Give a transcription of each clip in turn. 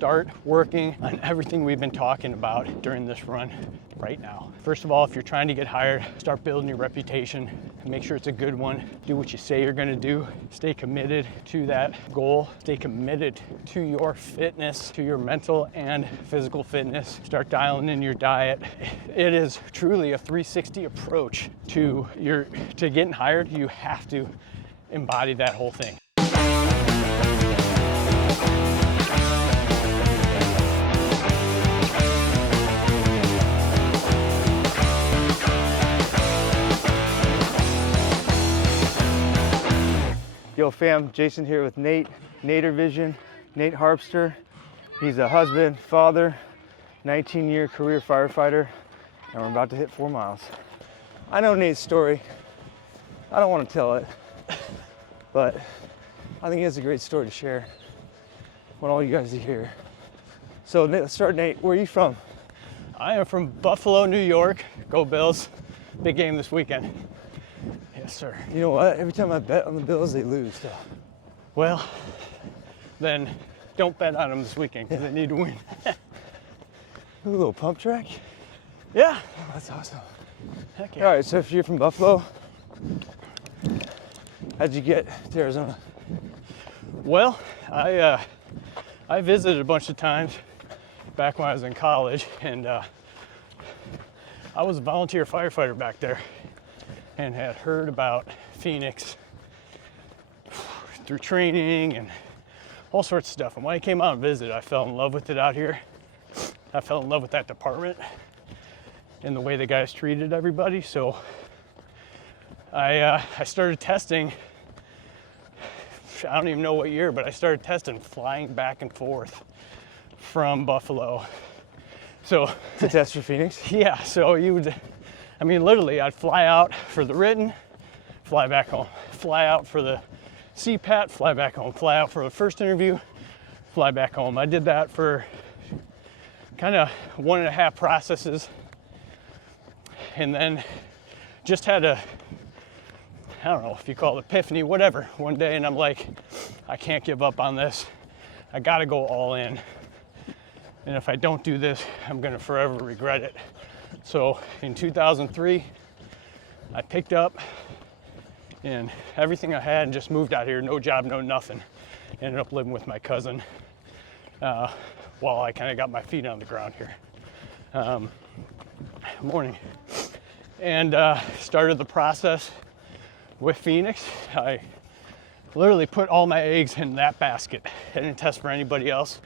Start working on everything we've been talking about during this run right now. First of all, if you're trying to get hired, start building your reputation. Make sure it's a good one. Do what you say you're gonna do. Stay committed to that goal. Stay committed to your fitness, to your mental and physical fitness. Start dialing in your diet. It is truly a 360 approach to getting hired. You have to embody that whole thing. Yo fam, Jason here with Nate, Nader Vision, Nate Harpster. He's a husband, father, 19-year career firefighter, and we're about to hit 4 miles. I know Nate's story. I don't want to tell it, but I think he has a great story to share. I want all you guys to hear. So let's start, Nate. Where are you from? I am from Buffalo, New York. Go Bills. Big game this weekend. Yes, sir. You know what? Every time I bet on the Bills, they lose. So. Well, then don't bet on them this weekend because they need to win. A little pump track? Yeah. Oh, that's awesome. Heck yeah. All right, so if you're from Buffalo, how'd you get to Arizona? Well, I visited a bunch of times back when I was in college, and I was a volunteer firefighter back there and had heard about Phoenix through training and all sorts of stuff. And when I came out and visited, I fell in love with it out here. I fell in love with that department and the way the guys treated everybody. So I started testing. I don't even know what year, but I started testing flying back and forth from Buffalo. So To test for Phoenix? yeah, so literally I'd fly out for the written, fly back home, fly out for the CPAT, fly back home, fly out for the first interview, fly back home. I did that for kind of 1.5 processes, and then just had I don't know if you call it epiphany, whatever, one day, and I'm like, I can't give up on this. I gotta go all in. And if I don't do this, I'm gonna forever regret it. So in 2003, I picked up and everything I had and just moved out here, no job, no nothing. Ended up living with my cousin while I kind of got my feet on the ground here. Morning. And started the process with Phoenix. I literally put all my eggs in that basket. I didn't test for anybody else.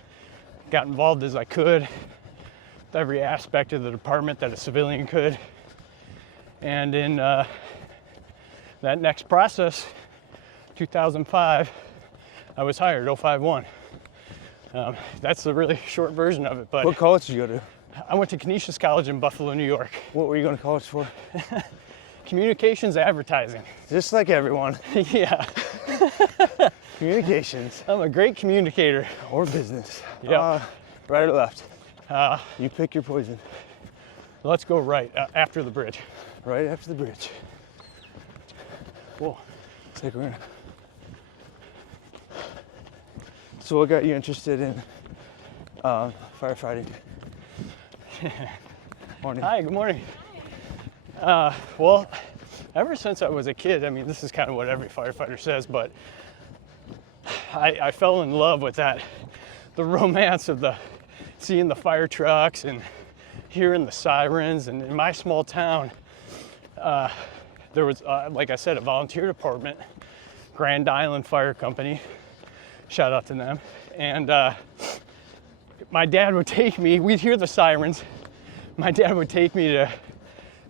Got involved as I could with every aspect of the department that a civilian could. And in that next process, 2005, I was hired, 051. That's the really short version of it. But What college did you go to? I went to Canisius College in Buffalo, New York. What were you going to college for? Communications advertising. Just like everyone. Yeah. Communications. I'm a great communicator. Or business. Yeah. Right or left? Uh, You pick your poison. let's go right after the bridge. Right after the bridge. Whoa. Take a run. So what got you interested in firefighting? Morning. Hi, good morning. Well, ever since I was a kid, this is kind of what every firefighter says, but I fell in love with the romance of seeing the fire trucks and hearing the sirens. And in my small town, there was, like I said, a volunteer department, Grand Island Fire Company. Shout out to them. And my dad would take me, we'd hear the sirens. My dad would take me to,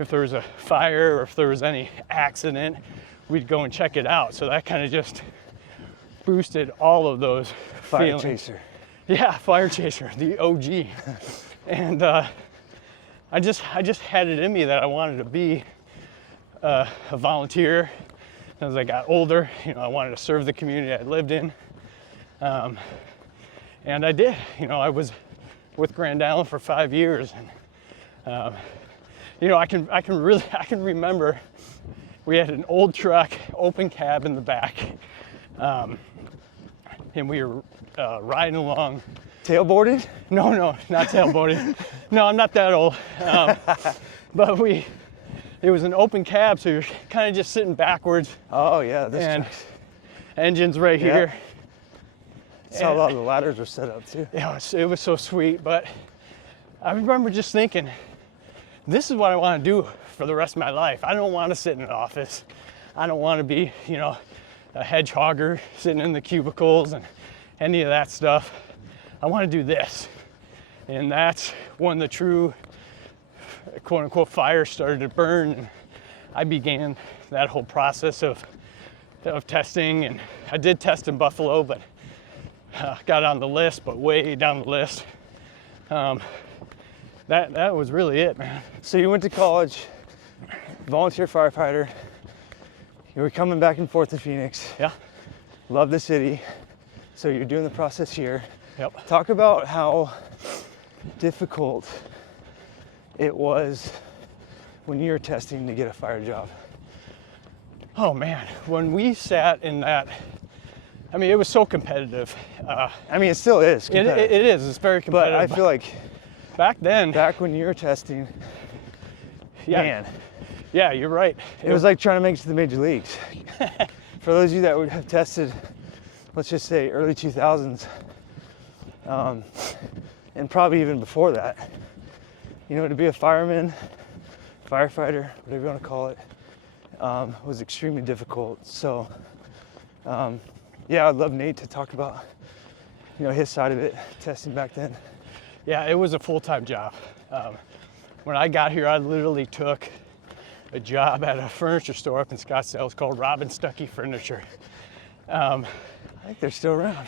if there was a fire or if there was any accident, we'd go and check it out. So that kind of just boosted all of those Fire feelings. chaser. Yeah, fire chaser, the OG. And I just had it in me that I wanted to be a volunteer. As I got older, I wanted to serve the community I lived in. And I did. I was with Grand Island for 5 years, and I can remember we had an old truck, open cab in the back, and we were riding along Tailboarding? No, not tailboating. No, I'm not that old. But it was an open cab, so you're kind of just sitting backwards. Oh yeah, this and tracks. engine's right Yeah. here. That's how a lot of the ladders are set up too. Yeah, it was so sweet. But I remember just thinking, this is what I want to do for the rest of my life. I don't want to sit in an office. I don't want to be, a hedgehogger sitting in the cubicles and any of that stuff. I want to do this. And that's when the true quote unquote fire started to burn. And I began that whole process of testing. And I did test in Buffalo, but got on the list, but way down the list. That was really it, man. So you went to college, volunteer firefighter. You were coming back and forth to Phoenix. Yeah. Love the city. So you're doing the process here. Yep. Talk about how difficult it was when you were testing to get a fire job. Oh man, when we sat in that, it was so competitive. It still is competitive. It is, it's very competitive. But I feel like back when you were testing, man. Yeah, you're right. It was like trying to make it to the major leagues. For those of you that would have tested, let's just say early 2000s, and probably even before that, to be a fireman, firefighter, whatever you want to call it, was extremely difficult. So, I'd love Nate to talk about, his side of it, testing back then. Yeah, it was a full-time job. When I got here, I literally took a job at a furniture store up in Scottsdale. It's called Robin Stuckey Furniture. I think they're still around.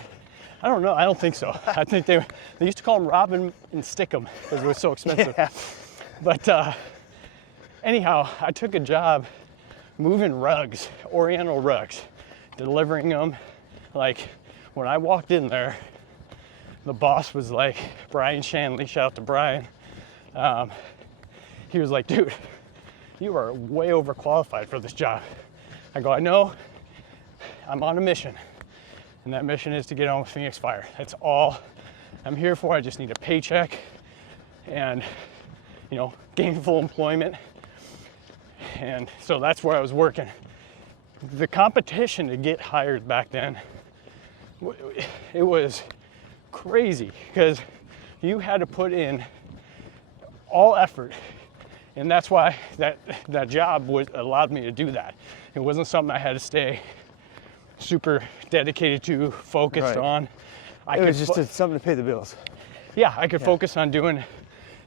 I don't know. I don't think so. I think they used to call them Robin and Stick 'em because it was so expensive. Yeah. But anyhow, I took a job moving rugs, Oriental rugs, delivering them. Like when I walked in there, the boss was like, Brian Shanley, shout out to Brian. He was like, dude, you are way overqualified for this job. I go, I know, I'm on a mission. And that mission is to get on with Phoenix Fire. That's all I'm here for. I just need a paycheck and, gainful employment. And so that's where I was working. The competition to get hired back then, it was crazy because you had to put in all effort. And that's why that job allowed me to do that. It wasn't something I had to stay super dedicated to, focused on. It was just something to pay the bills. Yeah, I could focus on doing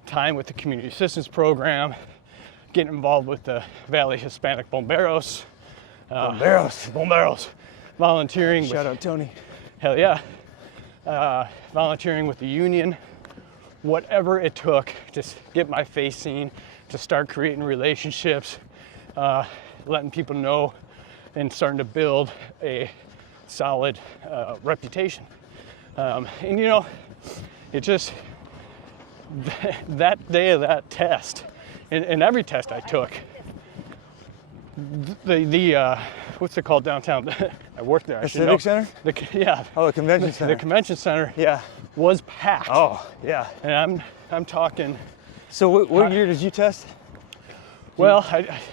time with the community assistance program, getting involved with the Valley Hispanic Bomberos. Bomberos. Volunteering. Shout out Tony. Hell yeah. Volunteering with the union. Whatever it took to get my face seen, to start creating relationships, letting people know, and starting to build a solid reputation. It just, that day of that test, and every test I took, the what's it called downtown? I worked there. The Civic Center? Yeah. Oh, the convention center. The convention center. Yeah. Was packed. Oh, yeah. And I'm talking. So what year did you test? Well,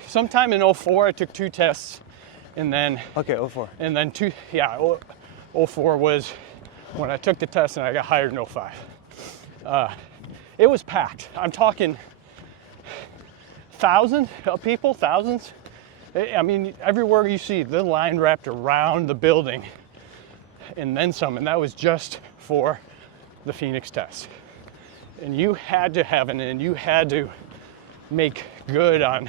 sometime in 04, I took 2 tests, and then. Okay, 04. And then 04 was when I took the test and I got hired in 05. It was packed. I'm talking thousands of people, thousands. Everywhere you see the line wrapped around the building, and then some, and that was just for the Phoenix test. And you had to have it, and you had to make good on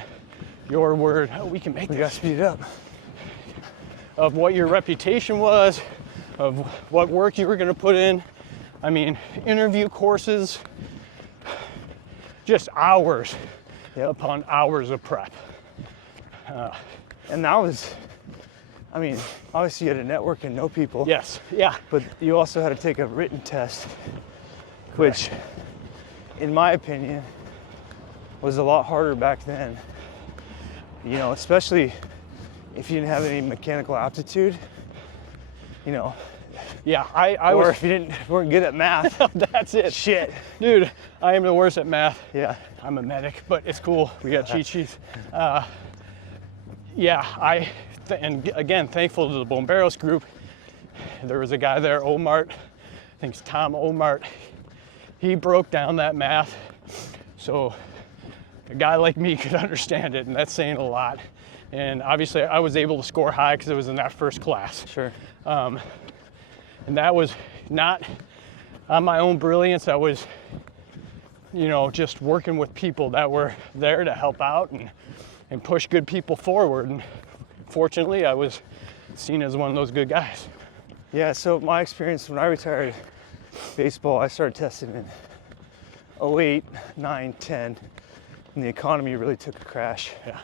your word. Oh, we can make this. We got to speed it up. Of what your reputation was, of what work you were going to put in. Interview courses, just hours upon hours of prep. And that was, obviously you had to network and know people. Yes, yeah. But you also had to take a written test, which, in my opinion, was a lot harder back then. Especially if you didn't have any mechanical aptitude. Yeah, I or was. if you weren't good at math. That's it. Shit. Dude, I am the worst at math. Yeah. I'm a medic, but it's cool. We got cheat sheets. And again, thankful to the Bomberos group. There was a guy there, Omart, I think it's Tom Omart. He broke down that math so a guy like me could understand it, and that's saying a lot. And obviously I was able to score high because it was in that first class. Sure. And that was not on my own brilliance. That was, just working with people that were there to help out and push good people forward. And fortunately, I was seen as one of those good guys. Yeah, so my experience when I retired baseball, I started testing in 08, 9, 10, and the economy really took a crash. Yeah.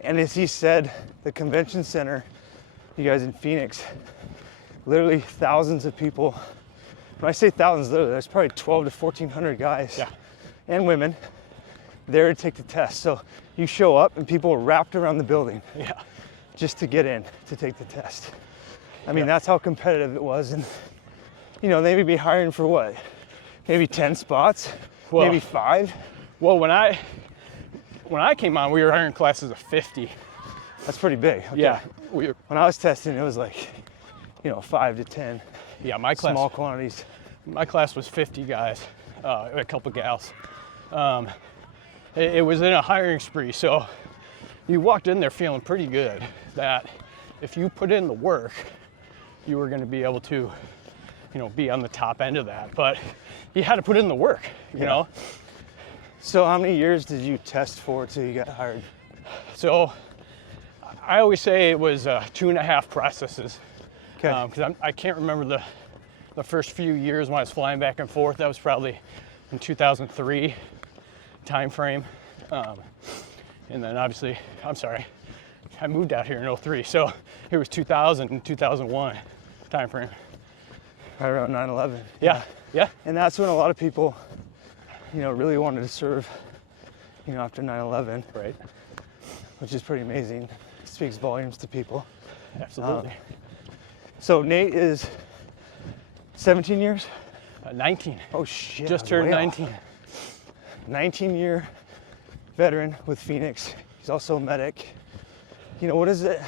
And as he said, the convention center, you guys in Phoenix, literally thousands of people. When I say thousands, literally, there's probably 12 to 1,400 guys and women there to take the test. So you show up and people are wrapped around the building just to get in to take the test. I mean, that's how competitive it was. And, they may be hiring for what? Maybe 10 spots, maybe 5. Well, when I came on, we were hiring classes of 50. That's pretty big. Okay. Yeah. When I was testing, it was like, 5 to 10. Yeah, my class. Small quantities. My class was 50 guys, a couple gals. It was in a hiring spree, so you walked in there feeling pretty good that if you put in the work, you were going to be able to, be on the top end of that. But you had to put in the work, you know. So how many years did you test for till you got hired? So I always say it was 2.5 processes. Okay. Because I can't remember the first few years when I was flying back and forth. That was probably in 2003 time frame. And then obviously, I moved out here in 03. So it was 2000 and 2001 time frame. Right around 9/11. Yeah. And that's when a lot of people, really wanted to serve, after 9/11. Right. Which is pretty amazing. It speaks volumes to people. Absolutely. So Nate is 17 years? 19. Oh shit. Just turned 19. 19-year veteran with Phoenix. He's also a medic. What does it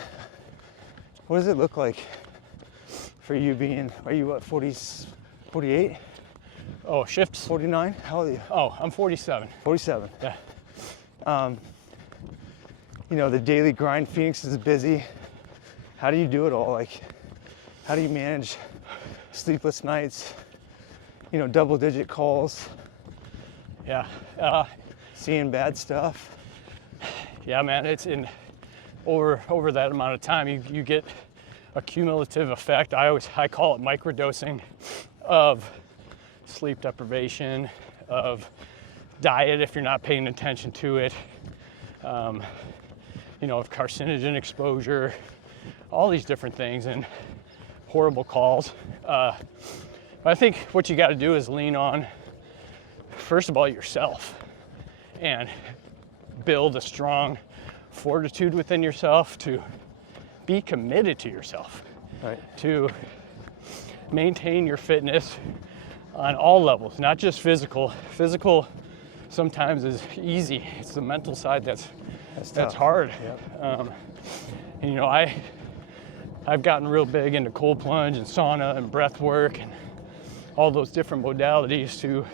look like for you being, are you what, 48? Oh, shifts? 49? How old are you? Oh, I'm 47. 47. Yeah. The daily grind, Phoenix is busy. How do you do it all? Like, how do you manage sleepless nights, double-digit calls? Yeah. Seeing bad stuff? Yeah, man, it's over that amount of time, you get a cumulative effect. I call it microdosing of sleep deprivation, of diet if you're not paying attention to it, of carcinogen exposure, all these different things, and horrible calls. I think what you got to do is lean on, first of all, yourself, and build a strong fortitude within yourself to be committed to yourself, Right. to maintain your fitness on all levels, not just physical. Physical sometimes is easy. It's the mental side that's hard. Yep. I've gotten real big into cold plunge and sauna and breath work and all those different modalities to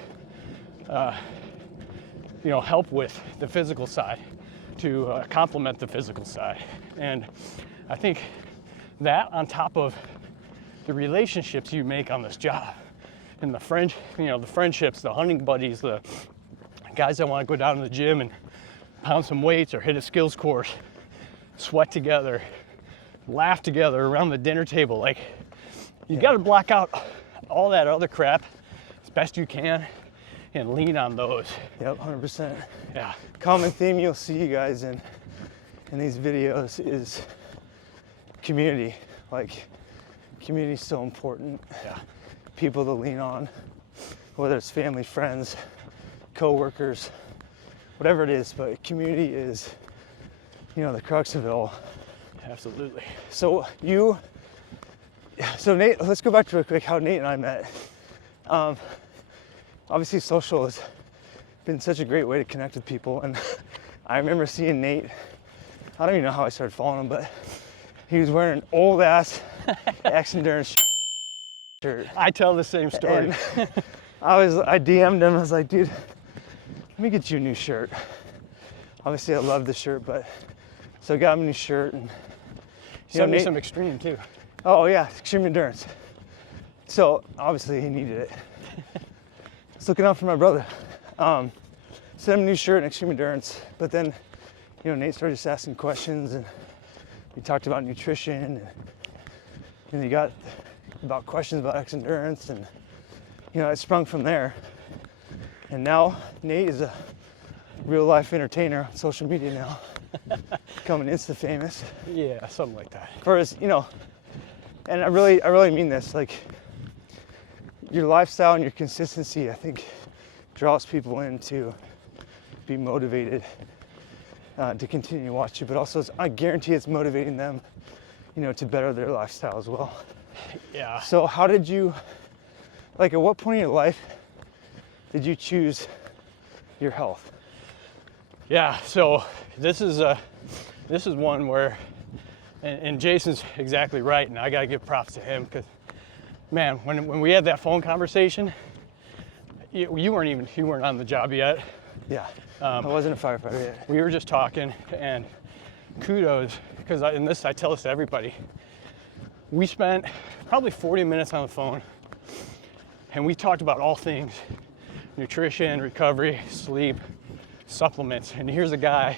help with the physical side, to complement the physical side. And I think that, on top of the relationships you make on this job and the friendships, the hunting buddies, the guys that want to go down to the gym and pound some weights or hit a skills course, sweat together, laugh together around the dinner table. Like, you got to block out all that other crap as best you can and lean on those. Yep, 100%. Yeah. Common theme you'll see you guys in these videos is community. Like, community is so important. Yeah. People to lean on, whether it's family, friends, co-workers, whatever it is, but community is, the crux of it all. Absolutely. So So Nate, let's go back to real quick how Nate and I met. Obviously social has been such a great way to connect with people, and I remember seeing Nate, I don't even know how I started following him, but he was wearing an old ass X Endurance shirt. I tell the same story. And I DM'd him, I was like, dude, let me get you a new shirt. Obviously I love the shirt, but so I got him a new shirt, and Sent me some Extreme too. oh yeah, Extreme Endurance. So obviously he needed it. Just looking out for my brother. Sent him a new shirt and Extreme Endurance, but then, Nate started just asking questions, and we talked about nutrition, and he got about questions about X Endurance, and it sprung from there. And now Nate is a real life entertainer on social media now, becoming Insta famous. Yeah, something like that. For his, and I really mean this, like your lifestyle and your consistency, I think, draws people in to be motivated to continue to watch you, but also I guarantee it's motivating them, to better their lifestyle as well. Yeah. So how did you, at what point in your life did you choose your health? Yeah, so this is one where, and Jason's exactly right, and I gotta give props to him, because man, when we had that phone conversation, you weren't on the job yet. Yeah, I wasn't a firefighter yet. We were just talking, and kudos, because I tell this to everybody. We spent probably 40 minutes on the phone, and we talked about all things: nutrition, recovery, sleep, supplements. And here's a guy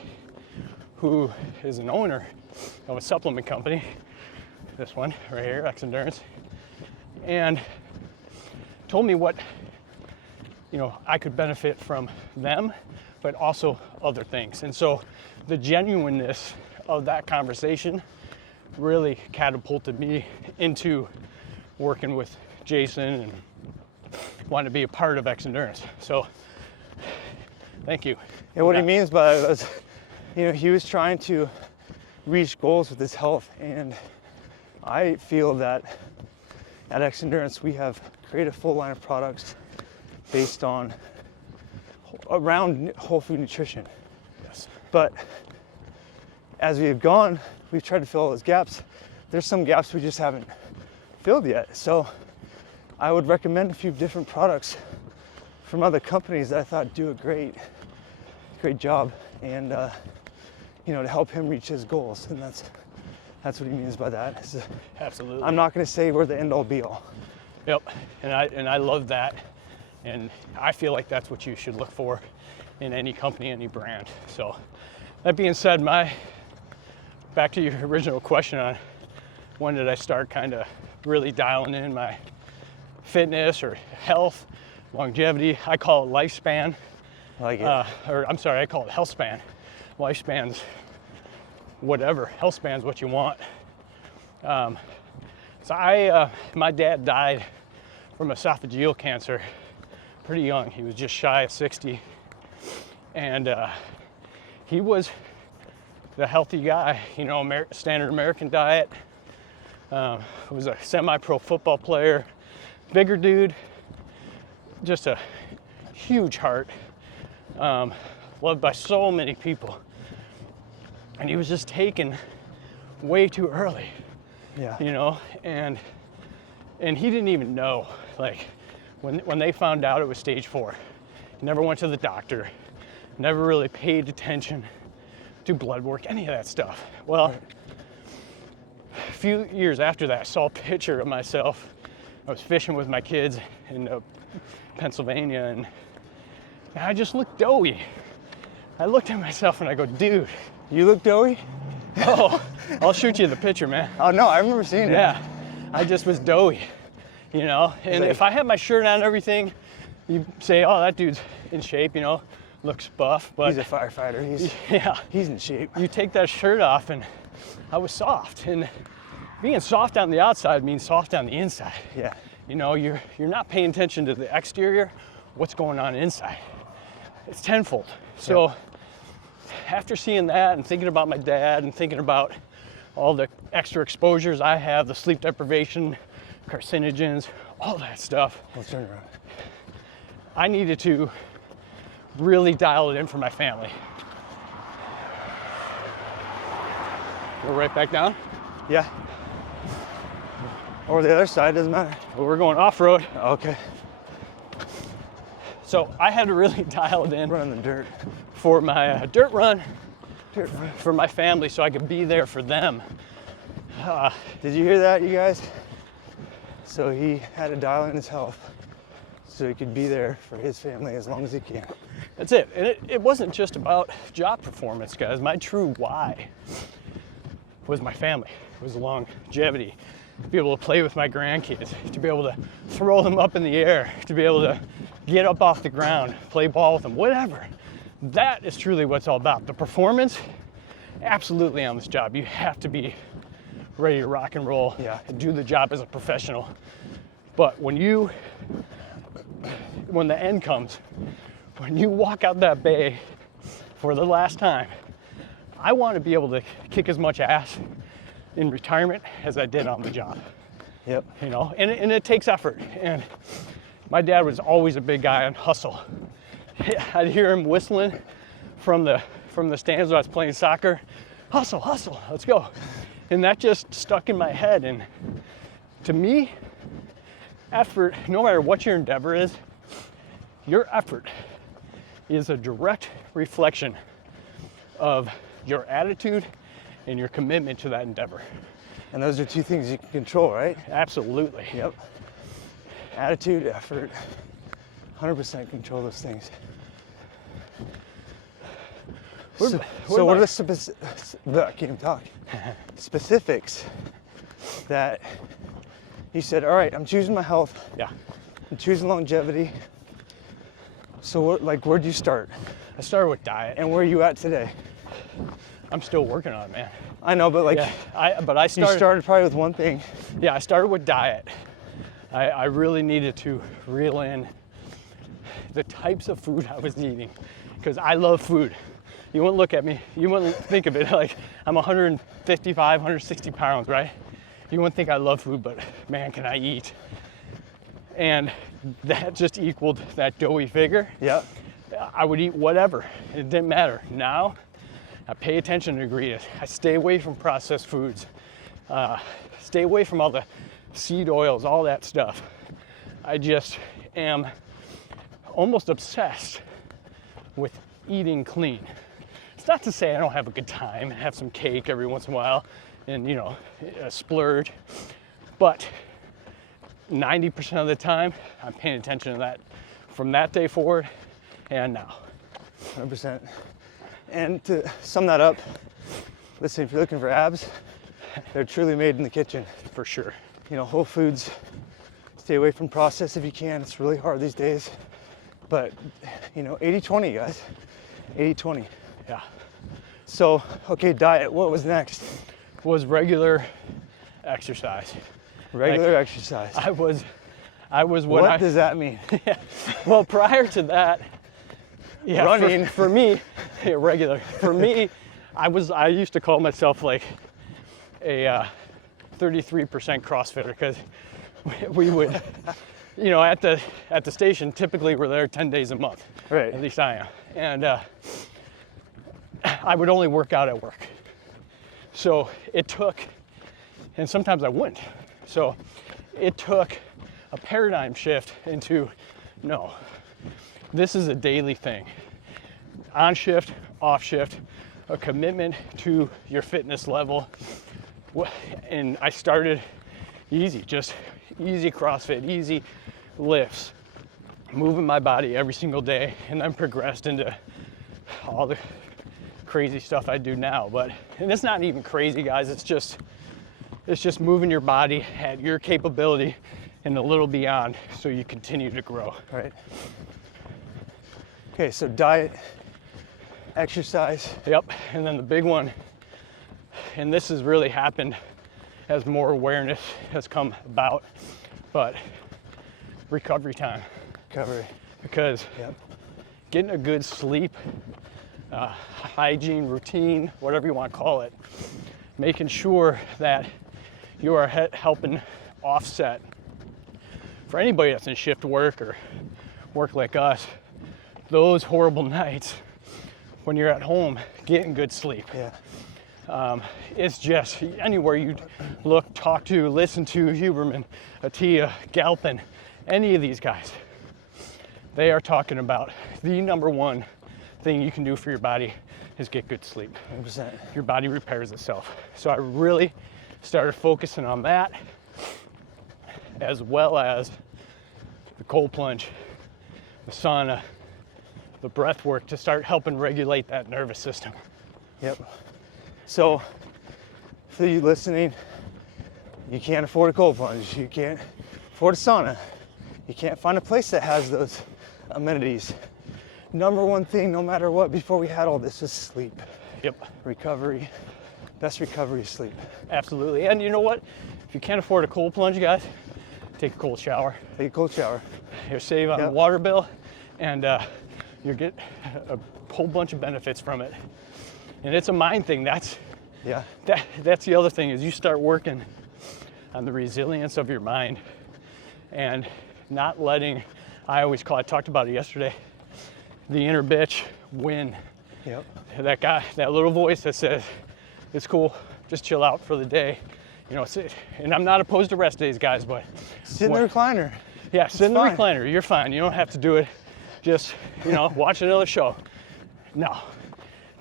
who is an owner of a supplement company, this one right here, X Endurance, and told me what I could benefit from them, but also other things. And so the genuineness of that conversation really catapulted me into working with Jason and wanting to be a part of X Endurance. So thank you. And what he means by it was, he was trying to reach goals with his health, and I feel that at X Endurance we have created a full line of products based on around whole food nutrition. Yes. But as we have gone, we've tried to fill those gaps. There's some gaps we just haven't filled yet. So I would recommend a few different products from other companies that I thought do a great job, and to help him reach his goals. And that's what he means by that. Absolutely. I'm not going to say we're the end all be all. Yep. And I love that. And I feel like that's what you should look for in any company, any brand. So that being said, back to your original question on when did I start kind of really dialing in my fitness or health, longevity. I call it lifespan. I like it. I call it health span. Lifespan's whatever. Health span's what you want. My dad died from esophageal cancer pretty young. He was just shy of 60. And he was the healthy guy, standard American diet. Was a semi-pro football player, bigger dude, just a huge heart, loved by so many people. And he was just taken way too early. Yeah. And he didn't even know, when they found out it was stage 4. He never went to the doctor, never really paid attention to blood work, any of that stuff. Well, right. A few years after that, I saw a picture of myself. I was fishing with my kids in Pennsylvania, and I just looked doughy. I looked at myself and I go, dude. You look doughy? Oh, I'll shoot you the picture, man. Oh no, I remember seeing it. Yeah, I just was doughy, And if I had my shirt on and everything, you say, oh, that dude's in shape, looks buff. But he's a firefighter. He's in shape. You take that shirt off, and I was soft. And being soft on the outside means soft on the inside. Yeah. You're not paying attention to the exterior, what's going on inside. It's tenfold. So after seeing that and thinking about my dad and thinking about all the extra exposures I have, the sleep deprivation, carcinogens, all that stuff. Let's turn around. I needed to really dial it in for my family. Go right back down. Yeah. Or the other side, doesn't matter. Well, we're going off-road. Okay. So I had to really dial it in Run in the dirt. for my dirt run, Dirt run. for my family, so I could be there for them. Did you hear that, you guys? So he had to dial in his health so he could be there for his family as long as he can. That's it. And it wasn't just about job performance, guys. My true why was my family. It was longevity. To be able to play with my grandkids, to be able to throw them up in the air, to be able to get up off the ground, play ball with them, whatever. That is truly what it's all about. The performance, absolutely on this job. You have to be ready to rock and roll, and do the job as a professional. But when the end comes, when you walk out that bay for the last time, I want to be able to kick as much ass in retirement as I did on the job. Yep. You know, and it takes effort. And my dad was always a big guy on hustle. I'd hear him whistling from the stands when I was playing soccer. Hustle, hustle, let's go. And that just stuck in my head. And to me, effort, no matter what your endeavor is, your effort is a direct reflection of your attitude and your commitment to that endeavor. And those are two things you can control, right? Absolutely. Yep. Attitude, effort, 100% control those things. So what are the I can't even talk. Specifics that you said, all right, I'm choosing my health. Yeah. I'm choosing longevity. So where'd you start? I started with diet. And where are you at today? I'm still working on it, man. I know, but I you started probably with one thing. Yeah, I started with diet. I really needed to reel in the types of food I was eating, because I love food. You wouldn't look at me, you wouldn't think of it like I'm 155, 160 pounds, right? You wouldn't think I love food, but man, can I eat. And that just equaled that doughy figure. Yeah. I would eat whatever, it didn't matter. Now, I pay attention to ingredients. I stay away from processed foods. Stay away from all the seed oils, all that stuff. I just am almost obsessed with eating clean. It's not to say I don't have a good time and have some cake every once in a while and, you know, splurge, but 90% of the time, I'm paying attention to that from that day forward and now. 100%. And to sum that up, listen, if you're looking for abs, they're truly made in the kitchen. For sure. You know, whole foods, stay away from processed if you can. It's really hard these days. But, you know, 80-20, guys. 80-20. Yeah. So, okay, diet, what was next? Was regular exercise. Regular exercise. I was what does that mean? Yeah. Well, prior to that, yeah, running. For me, yeah, regular. For me, I used to call myself like a 33% CrossFitter, because we would, you know, at the station, typically we're there 10 days a month. Right. At least I am. And I would only work out at work. So it took, and sometimes I wouldn't. So it took a paradigm shift into, no, this is a daily thing. On shift, off shift, a commitment to your fitness level. And I started easy, just easy CrossFit, easy lifts, moving my body every single day, and then progressed into all the crazy stuff I do now. And it's not even crazy, guys. It's just moving your body at your capability and a little beyond, so you continue to grow. Right. Okay, so diet, exercise. Yep, and then the big one, and this has really happened as more awareness has come about, but recovery time. Recovery. Because getting a good sleep, hygiene, routine, whatever you want to call it, making sure that you are helping offset for anybody that's in shift work or work like us, those horrible nights when you're at home getting good sleep. Yeah. It's just anywhere you look, talk to, listen to Huberman, Attia, Galpin, any of these guys, they are talking about the number one thing you can do for your body is get good sleep. 100%. Your body repairs itself. So I really started focusing on that, as well as the cold plunge, the sauna, the breath work to start helping regulate that nervous system. Yep. So for you listening, you can't afford a cold plunge, you can't afford a sauna, you can't find a place that has those amenities. Number one thing, no matter what, before we had all this, is sleep. Yep. Recovery. Best recovery is sleep. Absolutely. And you know what? If you can't afford a cold plunge, guys, take a cold shower. Take a cold shower. You'll save on the water bill, and you'll get a whole bunch of benefits from it. And it's a mind thing. That's the other thing, is you start working on the resilience of your mind and not letting, I talked about it yesterday, the inner bitch win. Yep. That guy, that little voice that says, it's cool, just chill out for the day. You know, and I'm not opposed to rest days, guys, but sit in the recliner. Yeah, sit in the recliner. You're fine. You don't have to do it. Just, watch another show. No.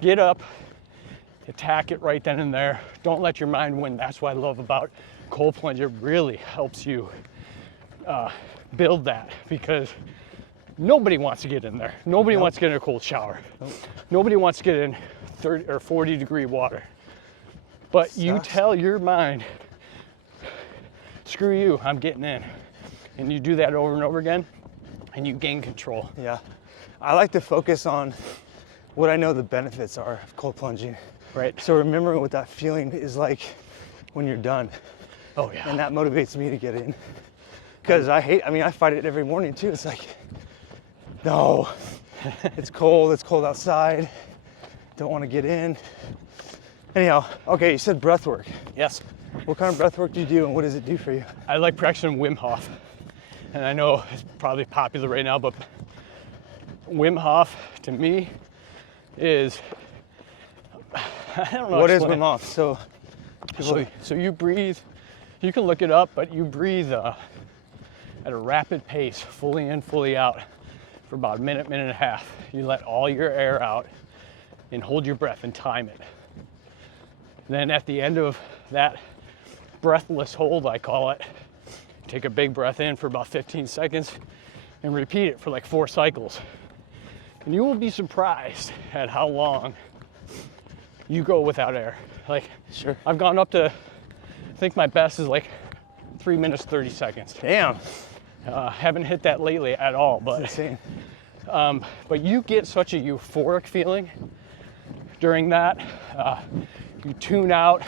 Get up, attack it right then and there. Don't let your mind win. That's what I love about cold plunge. It really helps you build that, because nobody wants to get in there. Nobody wants to get in a cold shower. Nobody wants to get in 30 or 40 degree water. But you tell your mind, screw you, I'm getting in. And you do that over and over again, and you gain control. Yeah. I like to focus on what I know the benefits are of cold plunging. Right. So remembering what that feeling is like when you're done. Oh yeah. And that motivates me to get in. Because I fight it every morning too. It's like, no, it's cold outside. Don't want to get in. Anyhow, okay, you said breath work. Yes. What kind of breath work do you do, and what does it do for you? I like practicing Wim Hof. And I know it's probably popular right now, but Wim Hof to me is, I don't know. What is Wim Hof? So you breathe, you can look it up, but you breathe at a rapid pace, fully in, fully out, for about a minute, minute and a half. You let all your air out and hold your breath and time it. Then at the end of that breathless hold, I call it, take a big breath in for about 15 seconds and repeat it for like 4 cycles. And you will be surprised at how long you go without air. Like, sure. I've gone up to, I think my best is like 3 minutes, 30 seconds. Damn. Haven't hit that lately at all, but that's insane. But you get such a euphoric feeling during that. You tune out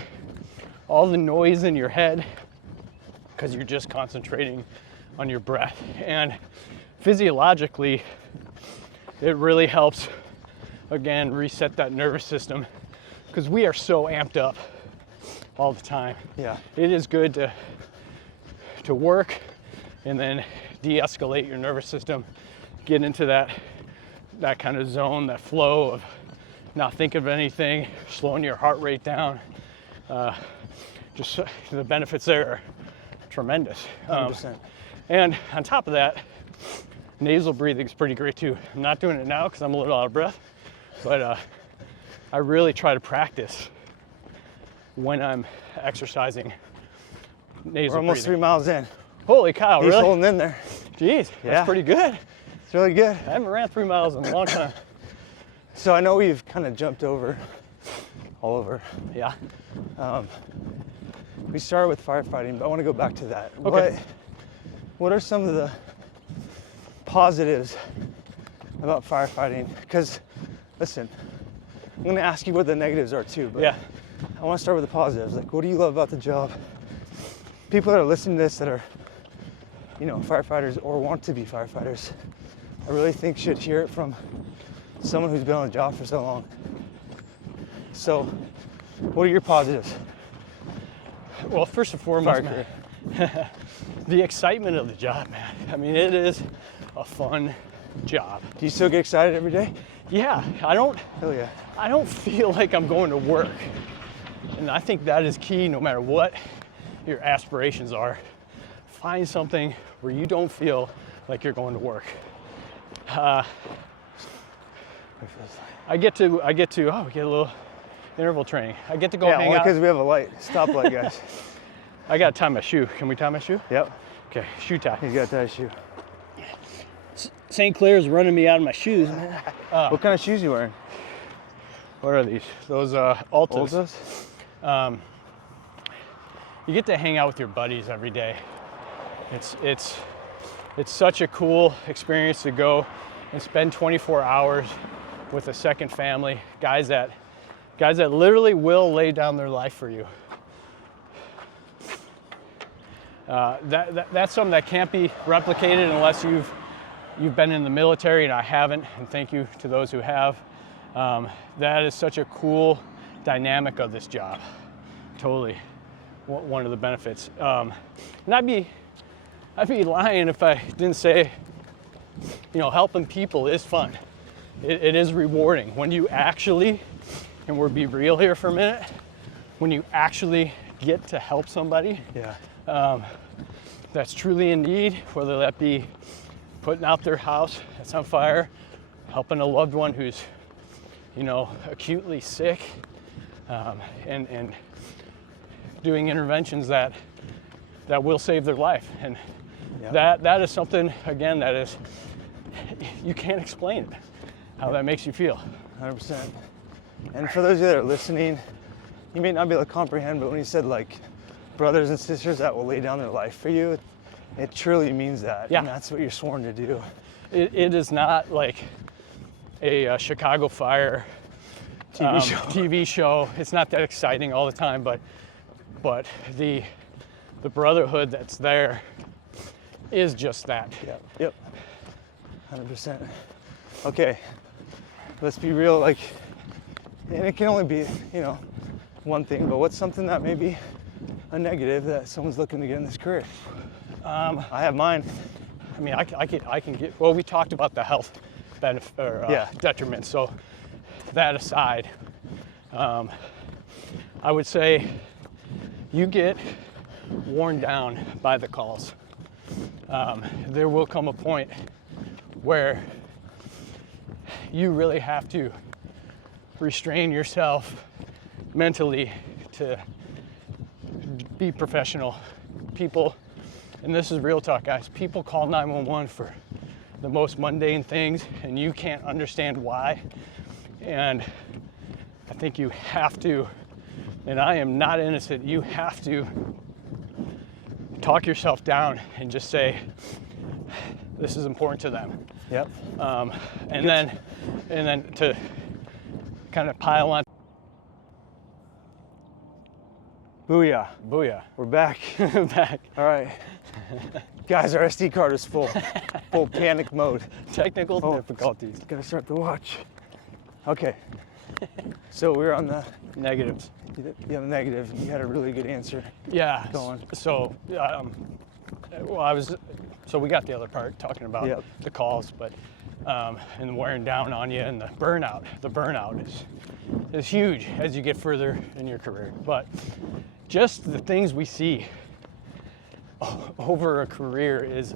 all the noise in your head because you're just concentrating on your breath. And physiologically, it really helps, again, reset that nervous system, because we are so amped up all the time. Yeah. It is good to work and then de-escalate your nervous system, get into that kind of zone, that flow of not thinking of anything, slowing your heart rate down. Just the benefits there are tremendous. 100%. And on top of that, nasal breathing is pretty great too. I'm not doing it now because I'm a little out of breath, but I really try to practice when I'm exercising nasal We're almost breathing. 3 miles in. Holy cow, He's really? holding in there. Jeez, Yeah. that's pretty good. It's really good. I haven't ran 3 miles in a long time. So I know we've kind of jumped all over. Yeah. We started with firefighting, but I want to go back to that. Okay. What are some of the positives about firefighting? Because, listen, I'm going to ask you what the negatives are too, but Yeah. I want to start with the positives. Like, what do you love about the job? People that are listening to this that are, firefighters or want to be firefighters, I really think should hear it from someone who's been on the job for so long. So, what are your positives? Well, first and foremost, Fire career. the excitement of the job, man. I mean, it is a fun job. Do you still get excited every day? Yeah, I don't feel like I'm going to work. And I think that is key no matter what your aspirations are. Find something where you don't feel like you're going to work. I get to we get a little interval training. I get to go hang out. because we have a light, stoplight, guys. I gotta tie my shoe. Can we tie my shoe? Yep. Okay, shoe tie. He's got that shoe. St. Clair's running me out of my shoes, man. What kind of shoes you wearing? What are these? Those Altas. You get to hang out with your buddies every day. It's such a cool experience to go and spend 24 hours with a second family, guys that literally will lay down their life for you. That's something that can't be replicated unless you've been in the military, and I haven't, and thank you to those who have. That is such a cool dynamic of this job. Totally one of the benefits. And I'd be lying if I didn't say, helping people is fun. It is rewarding when you actually, and we'll be real here for a minute, when you actually get to help somebody that's truly in need, whether that be putting out their house that's on fire, helping a loved one who's, acutely sick, and doing interventions that will save their life. And that is something, again, that is, you can't explain it, how that makes you feel. 100%. And for those of you that are listening, you may not be able to comprehend, but when you said like brothers and sisters that will lay down their life for you, it truly means that. Yeah. And that's what you're sworn to do. It is not like a Chicago Fire TV show. It's not that exciting all the time, but the brotherhood that's there is just that. Yep. 100%. Okay, let's be real, and it can only be, one thing, but what's something that may be a negative that someone's looking to get in this career? I have mine. I mean, I can get, well, we talked about the health benefit, detriments, so that aside, I would say you get worn down by the calls. There will come a point where you really have to restrain yourself mentally to be professional. People, and this is real talk, guys, people call 911 for the most mundane things, and you can't understand why. And I think you have to, and I am not innocent, you have to talk yourself down and just say, this is important to them. Yep. And then to kind of pile on. Booyah. Booyah. We're back. Back. All right. Guys, our SD card is full panic mode. Technical difficulties. Gotta start the watch. Okay. So we're on the Negatives. the negative. You had a really good answer. Yeah. Go on. So, so we got the other part talking about the calls, but and wearing down on you, and the burnout. The burnout is huge as you get further in your career. But just the things we see over a career is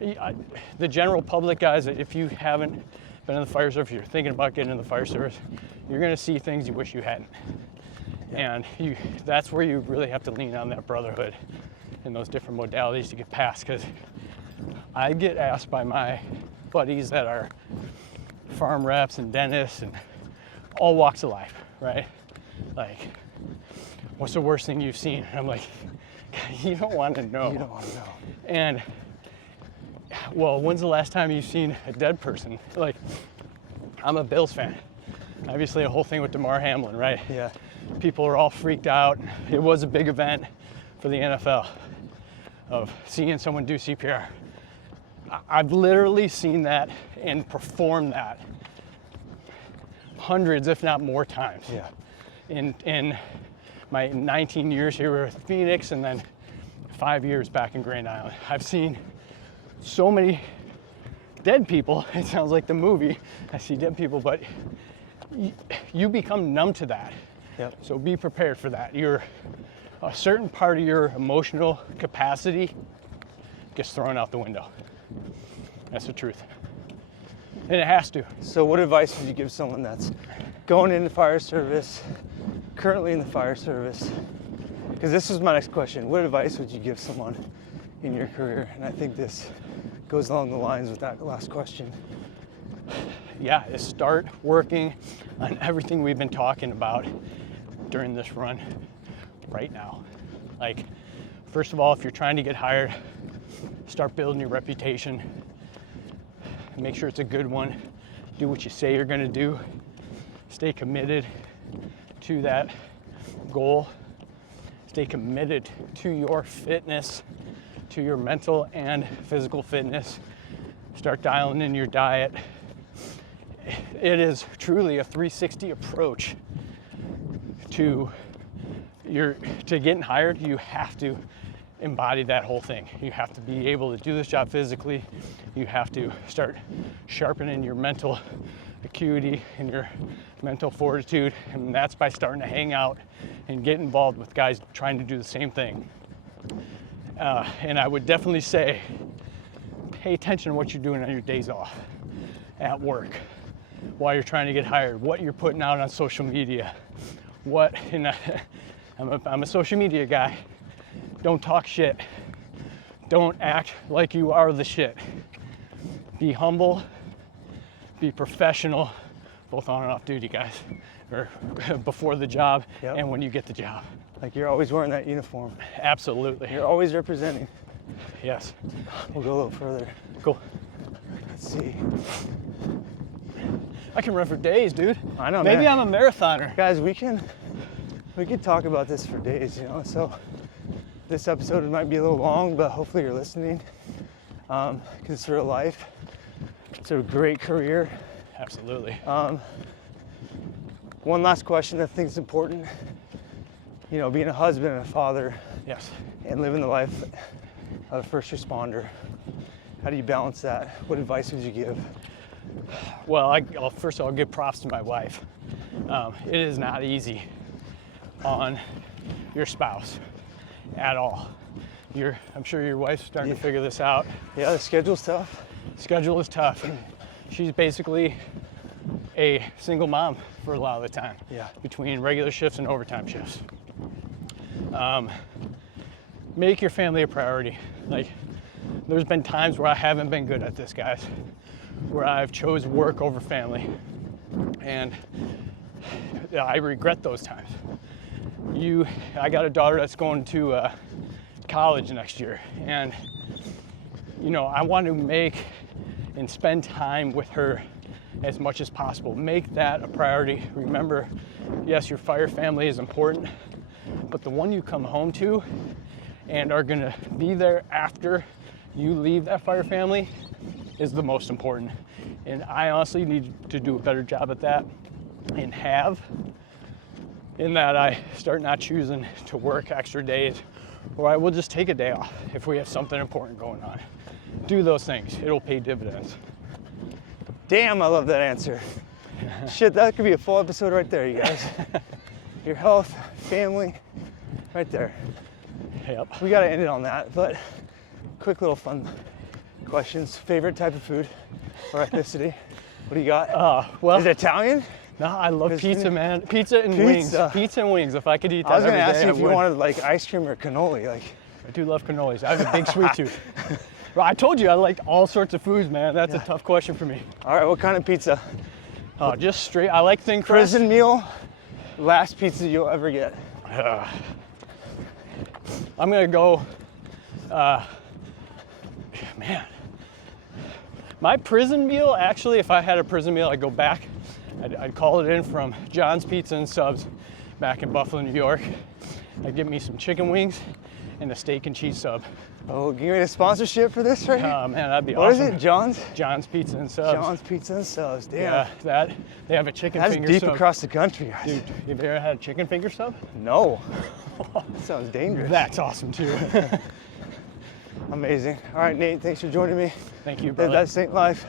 the general public, guys, if you haven't been in the fire service, you're thinking about getting in the fire service, you're going to see things you wish you hadn't. And that's where you really have to lean on that brotherhood and those different modalities to get past. Because I get asked by my buddies that are farm reps and dentists and all walks of life, right? Like, what's the worst thing you've seen? And I'm like, you don't want to know. You don't want to know. And, well, when's the last time you've seen a dead person? Like, I'm a Bills fan. Obviously, a whole thing with Damar Hamlin, right? Yeah. People are all freaked out. It was a big event for the NFL of seeing someone do CPR. I've literally seen that and performed that hundreds, if not more times. Yeah. In my 19 years here with Phoenix, and then 5 years back in Grand Island. I've seen so many dead people. It sounds like the movie. I see dead people, but you become numb to that. Yep. So be prepared for that. A certain part of your emotional capacity gets thrown out the window. That's the truth. And it has to. So what advice would you give someone that's going into fire service, currently in the fire service? Because this is my next question. What advice would you give someone in your career? And I think this goes along the lines with that last question. Yeah, is start working on everything we've been talking about during this run right now. Like, first of all, if you're trying to get hired, start building your reputation. Make sure it's a good one. Do what you say you're gonna do. Stay committed to that goal. Stay committed to your fitness, to your mental and physical fitness. Start dialing in your diet. It is truly a 360 approach to getting hired. You have to embody that whole thing. You have to be able to do this job physically. You have to start sharpening your mental acuity and your mental fortitude, and that's by starting to hang out and get involved with guys trying to do the same thing. And I would definitely say, pay attention to what you're doing on your days off, at work, while you're trying to get hired, what you're putting out on social media, I'm a social media guy. Don't talk shit. Don't act like you are the shit. Be humble, be professional, both on and off duty, guys, or before the job. Yep. And when you get the job. Like, you're always wearing that uniform. Absolutely. You're always representing. Yes. We'll go a little further. Cool. Let's see. I can run for days, dude. I know, Maybe man. I'm a marathoner. Guys, we could talk about this for days, you know, so this episode might be a little long, but hopefully you're listening, because it's real life. It's a great career. Absolutely. One last question I think is important. You know, being a husband and a father. Yes. And living the life of a first responder. How do you balance that? What advice would you give? Well, first of all, give props to my wife. It is not easy on your spouse at all. I'm sure your wife's starting to figure this out. Yeah, the schedule's tough. Schedule is tough. She's basically a single mom for a lot of the time. Yeah. Between regular shifts and overtime shifts. Make your family a priority. Like, there's been times where I haven't been good at this, guys, where I've chose work over family, and I regret those times. I got a daughter that's going to college next year, and you know, I want to make and spend time with her as much as possible. Make that a priority. Remember, yes, your fire family is important, but the one you come home to and are gonna be there after you leave that fire family is the most important. And I honestly need to do a better job at that, and in that I start not choosing to work extra days, or I will just take a day off if we have something important going on. Do those things. It'll pay dividends. Damn, I love that answer. Shit, that could be a full episode right there, you guys. Your health, family, right there. Yep. We gotta end it on that, but quick little fun questions. Favorite type of food or ethnicity? What do you got? Well, is it Italian? No, I love pizza, man. Pizza and wings. Pizza and wings. If I could eat that I was gonna every ask day, you if you wanted like ice cream or cannoli. Like, I do love cannolis. I have a big sweet tooth. Well, I told you I like all sorts of foods, man. That's a tough question for me. All right, what kind of pizza? Oh, just straight. I like thin crust. Prison meal. Last pizza you'll ever get. I'm gonna go. Man, my prison meal. Actually, if I had a prison meal, I'd go back. I'd call it in from John's Pizza and Subs back in Buffalo, New York. I'd get me some chicken wings and a steak and cheese sub. Oh, give me a sponsorship for this right here? Oh man, that'd be what awesome. What is it, John's? John's Pizza and Subs. John's Pizza and Subs, damn. Yeah, they have a chicken That's finger deep sub. across the country, guys. Dude, have you ever had a chicken finger sub? No. That sounds dangerous. That's awesome too. Amazing. All right, Nate, thanks for joining me. Thank you, Live brother. that Saint life.